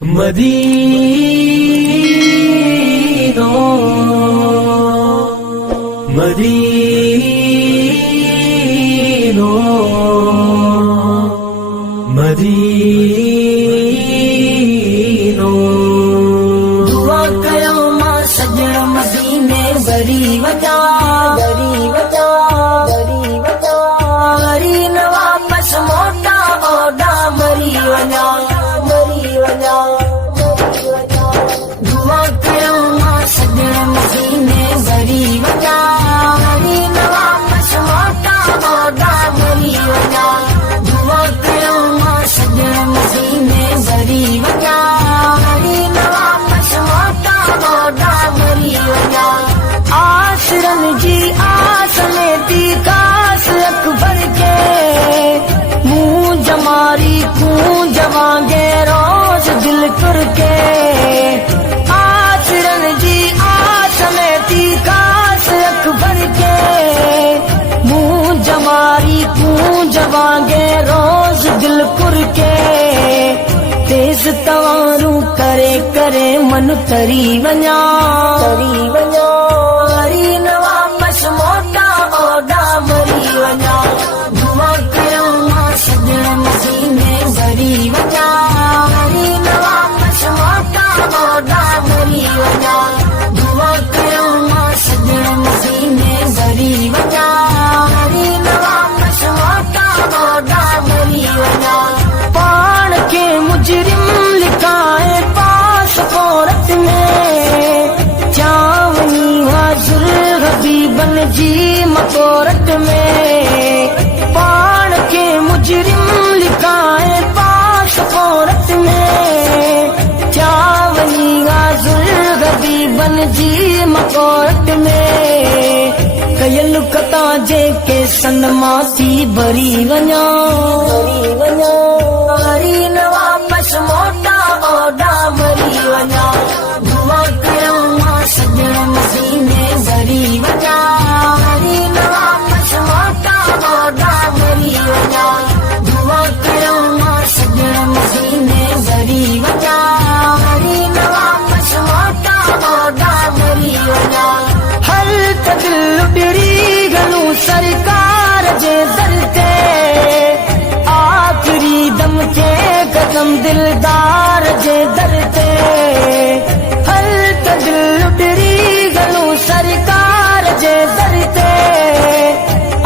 मदीनो मदीनो मदीनो दुआ कयो मां सजण मदीने वरी वञा वरी न वापस मोटा ओॾा मरी वञा दुआ कयो मां सजण मदीने वरी वञा वरी न वापस मोटा ओॾा मरी वञा दुआ कयो मां सजण मदीने वरी वञा वरी न वापस मोटा ओॾा मरी वञा आसरन जी आस में थी कास अकबर के मुंह जमारी कूंज वांगे रोज दिल कर के आसरन जी आस में थी कास अकबर के मुंह जमारी कूंज वांगे रोज दिल कर के तेज तवारू करे करे मन तरी वञा वरी न वापस मोटा ओॾा मरी वञा दुआ कयो मां सजण मदीने वरी वञा वरी न वापस मोटा ओॾा मरी वञा दुआ कयो मां सजण मदीने वरी वञा वरी न वापस मोटा ओॾा मरी वञा पाण खे मुजरिम लिखाए पासपोर्ट में चावनी हाज़ुर हबीबन जी मकोरत में पाण खे मुजरिम लिखाए पासपोर्ट में चावनी हाज़ुर हबीबन जी मकोरत में कयल कता जे के सन मासी भरी वञा वरी न वापस मोटा ओॾा मरी वञा दुआ कयो मां सजण मदीने वरी वञा वरी न वापस मोटा ओॾा मरी वञा दुआ कयो मां सजण मदीने वरी वञा वरी न वापस मोटा ओॾा मरी वञा हर त दिल ॾिरी गलूं सरकार जे दर ते आखिरी दम थे कदम दिलदार जे दर ते हर त दिल ॾिरी गलूं सरकार जे दर ते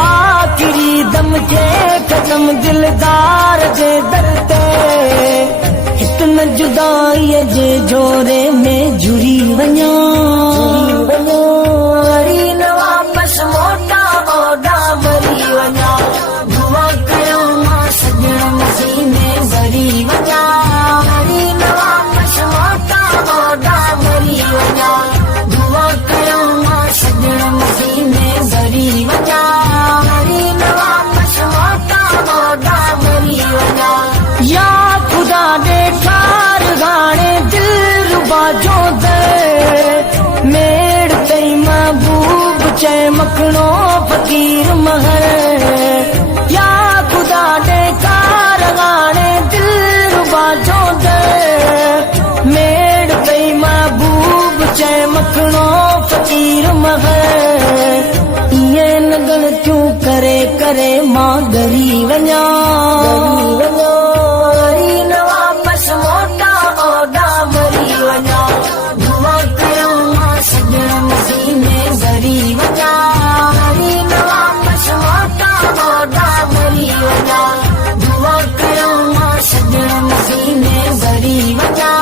आखिरी दम थे कदम दिलदार जे दर ते हिक न जुदाईअ जे जोरे में जुड़ी वञा वरी न वापस मोटा ओॾा मरी वञा दुआ कयो मां सजण मदीने वरी वञा वरी न वापस मोटा ओॾा मरी वञा दुआ कयो मां सजण मदीने वरी वञा वरी न वापस मोटा ओॾा मरी वञा या खुदा ॾेखार हाणे दिल रुबा जो मेड़ तई महबूब चए मखणो फ़कीर महर या खुदा ॾेखार हाणे दिल रुबा जो मेड़ तई महबूब चए मखणो फ़कीर महर इहे न ग़लतियूं करे करे मां डरी वञा वरी न वापस मोटा ओॾा मरी वञा दुआ कयो मां सजण मदीने वरी वञा वरी न वापस मोटा ओॾा मरी वञा दुआ कयो मां सजण मदीने वरी वञा